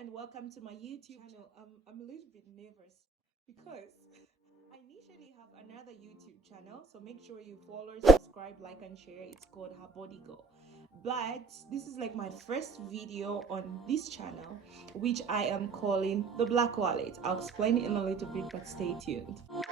and welcome to my YouTube channel. I'm a little bit nervous because I initially have another YouTube channel, so make sure you follow, subscribe, like, and share. It's called Her Body Girl. But this is like my first video on this channel, which I am calling the Black Wallet. I'll explain it in a little bit, but stay tuned. First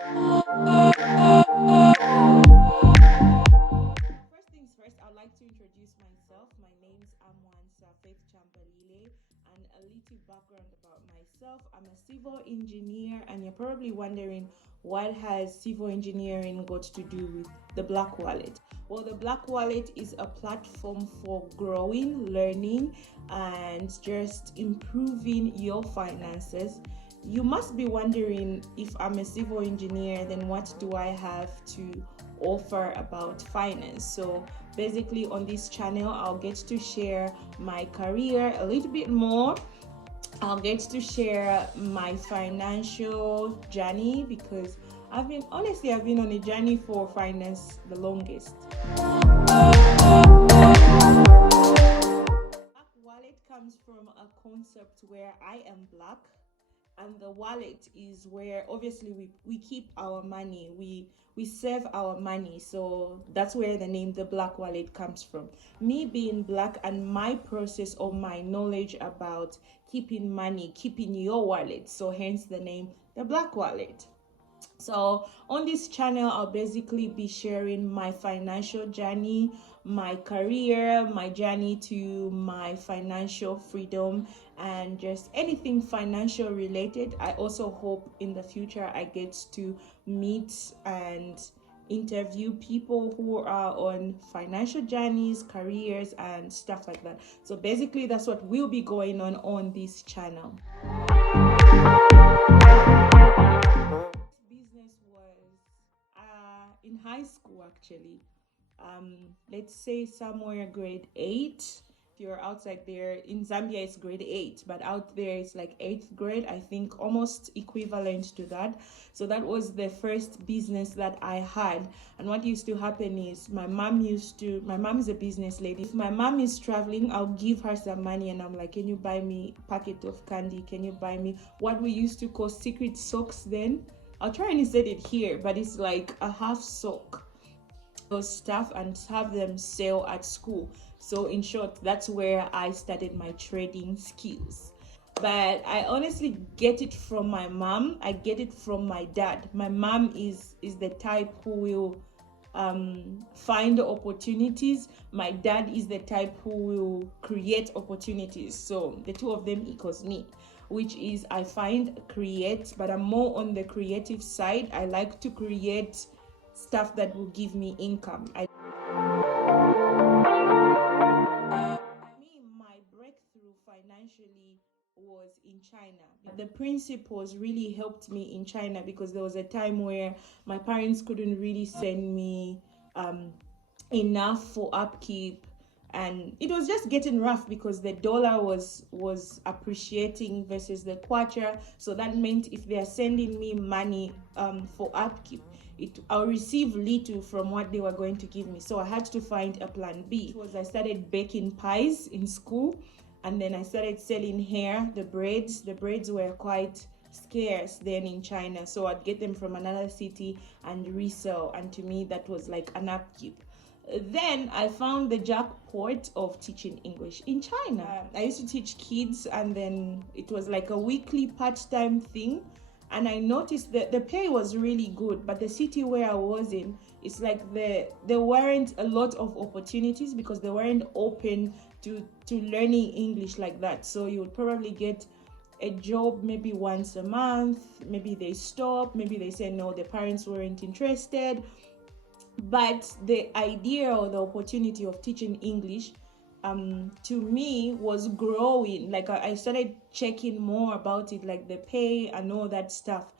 things first, I'd like to introduce myself. My name's Amwan Safet Chambalile, and a little background about myself. I'm a civil engineer, and you're probably wondering what has civil engineering got to do with the Black Wallet? Well, the Black Wallet is a platform for growing, learning, and just improving your finances. You must be wondering, if I'm a civil engineer, then what do I have to offer about finance? So basically on this channel, I'll get to share my career a little bit more. I'll get to share my financial journey because I've been on a journey for finance the longest. Black wallet comes from a concept where I am black, and the wallet is where obviously we keep our money, we save our money, so that's where the name the Black Wallet comes from. Me being black and my process or my knowledge about keeping money, keeping your wallet, so hence the name the Black Wallet. So on this channel, I'll basically be sharing my financial journey, my career, my journey to my financial freedom, and just anything financial related. I also hope in the future I get to meet and interview people who are on financial journeys, careers, and stuff like that. So basically that's what will be going on this channel. Business was in high school actually. Let's say somewhere grade 8. If you're outside there in Zambia, it's grade 8, but out there it's like 8th grade, I think, almost equivalent to that. So that was the first business that I had. And what used to happen is my mom is a business lady. If my mom is traveling, I'll give her some money and I'm like, can you buy me a packet of candy? Can you buy me what we used to call secret socks then? I'll try and insert it here, but it's like a half sock, those stuff, and have them sell at school. So in short, that's where I started my trading skills. But I honestly get it from my mom. I get it from my dad. My mom is the type who will find opportunities. My dad is the type who will create opportunities. So the two of them equals me, which is I find create, but I'm more on the creative side. I like to create stuff that will give me income. My breakthrough financially was in China. The principles really helped me in China because there was a time where my parents couldn't really send me enough for upkeep, and it was just getting rough because the dollar was appreciating versus the kwacha. So that meant if they are sending me money for upkeep, I'll receive little from what they were going to give me. So I had to find a plan B. I started baking pies in school, and then I started selling hair. The braids were quite scarce then in China, so I'd get them from another city and resell, and to me that was like an upkeep. Then I found the jackpot of teaching English in China. I used to teach kids, and then it was like a weekly part-time thing. And I noticed that the pay was really good, but the city where I was in, it's like there weren't a lot of opportunities because they weren't open to learning English like that. So you would probably get a job maybe once a month, maybe they stop, maybe they say no, the parents weren't interested. But the idea or the opportunity of teaching English to me was growing. Like I started checking more about it, like the pay and all that stuff.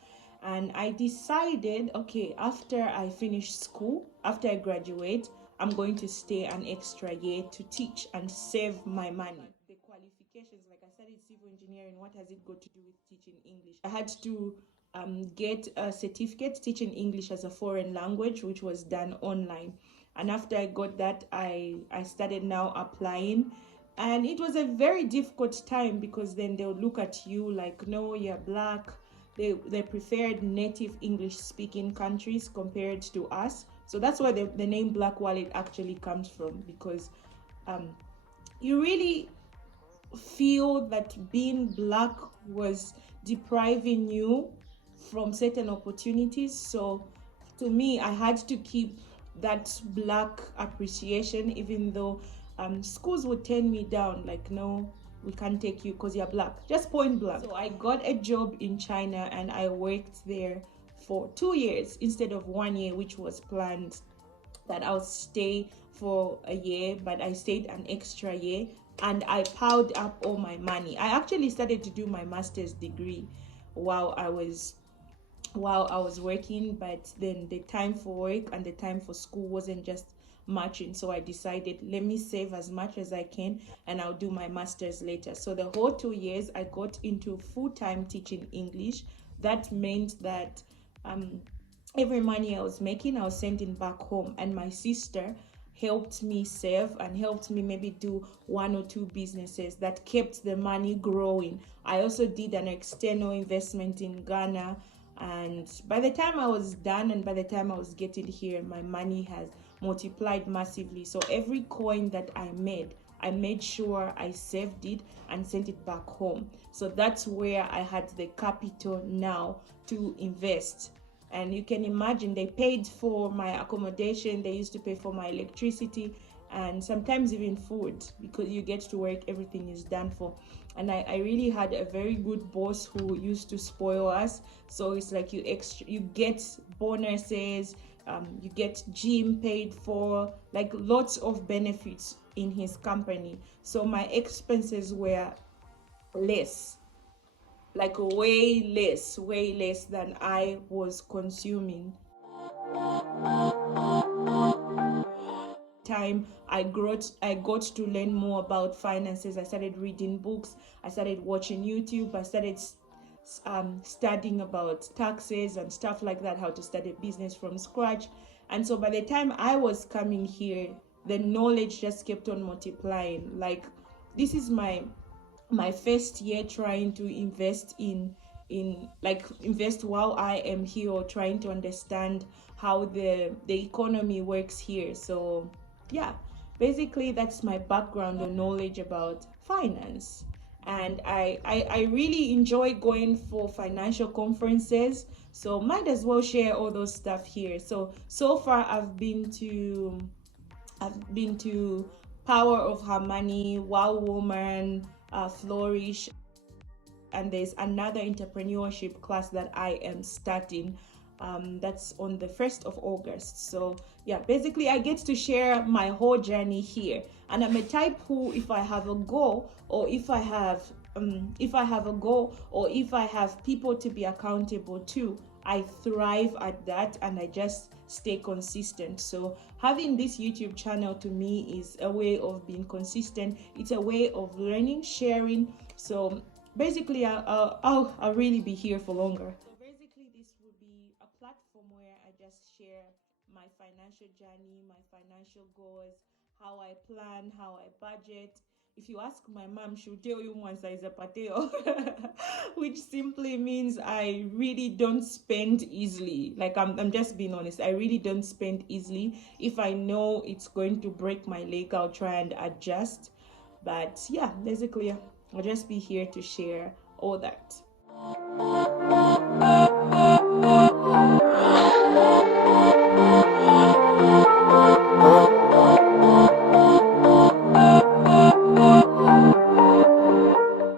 And I decided, okay, after I finish school, after I graduate, I'm going to stay an extra year to teach and save my money. The qualifications, like I studied civil engineering, what has it got to do with teaching English? I had to get a certificate teaching English as a foreign language, which was done online. And after I got that, I started now applying And it was a very difficult time because then they'll look at you like, no, you're black. They preferred native English speaking countries compared to us. So that's where the name Black Wallet actually comes from, because you really feel that being black was depriving you from certain opportunities. So to me, I had to keep that black appreciation, even though schools would turn me down, like, no, we can't take you because you're black, just point blank. So I got a job in China and I worked there for 2 years instead of 1 year, which was planned that I'll stay for a year, but I stayed an extra year and I piled up all my money. I actually started to do my master's degree while I was working, but then the time for work and the time for school wasn't just matching. So I decided, let me save as much as I can and I'll do my master's later. So the whole 2 years I got into full-time teaching English. That meant that every money I was making, I was sending back home, and my sister helped me save and helped me maybe do 1 or 2 businesses that kept the money growing. I also did an external investment in Ghana, and by the time I was done and by the time I was getting here, my money has multiplied massively. So every coin that I made sure I saved it and sent it back home. So that's where I had the capital now to invest. And you can imagine, they paid for my accommodation, they used to pay for my electricity, and sometimes even food, because you get to work, everything is done for. And I really had a very good boss who used to spoil us. So it's like you get bonuses, you get gym paid for, like lots of benefits in his company. So my expenses were less, like way less than I was consuming. Time I got to learn more about finances. I started reading books, I started watching YouTube, I started studying about taxes and stuff like that, how to start a business from scratch. And so by the time I was coming here, the knowledge just kept on multiplying. Like, this is my first year trying to invest invest while I am here, or trying to understand how the economy works here. So yeah, basically that's my background or knowledge about finance. And I really enjoy going for financial conferences, so might as well share all those stuff here. So far I've been to Power of Her Money, Wow Woman, Flourish, and there's another entrepreneurship class that I am starting. That's on the 1st of August. So yeah, basically I get to share my whole journey here. And I'm a type who, if I have a goal, or if I have people to be accountable to, I thrive at that and I just stay consistent. So having this YouTube channel to me is a way of being consistent. It's a way of learning, sharing. So basically I'll really be here for longer. So basically this will be a platform where I just share my financial journey, my financial goals, how I plan, how I budget. If you ask my mom, she'll tell you once I pateo, which simply means I really don't spend easily. Like, I'm just being honest. I really don't spend easily. If I know it's going to break my leg, I'll try and adjust. But yeah, basically I'll just be here to share all that.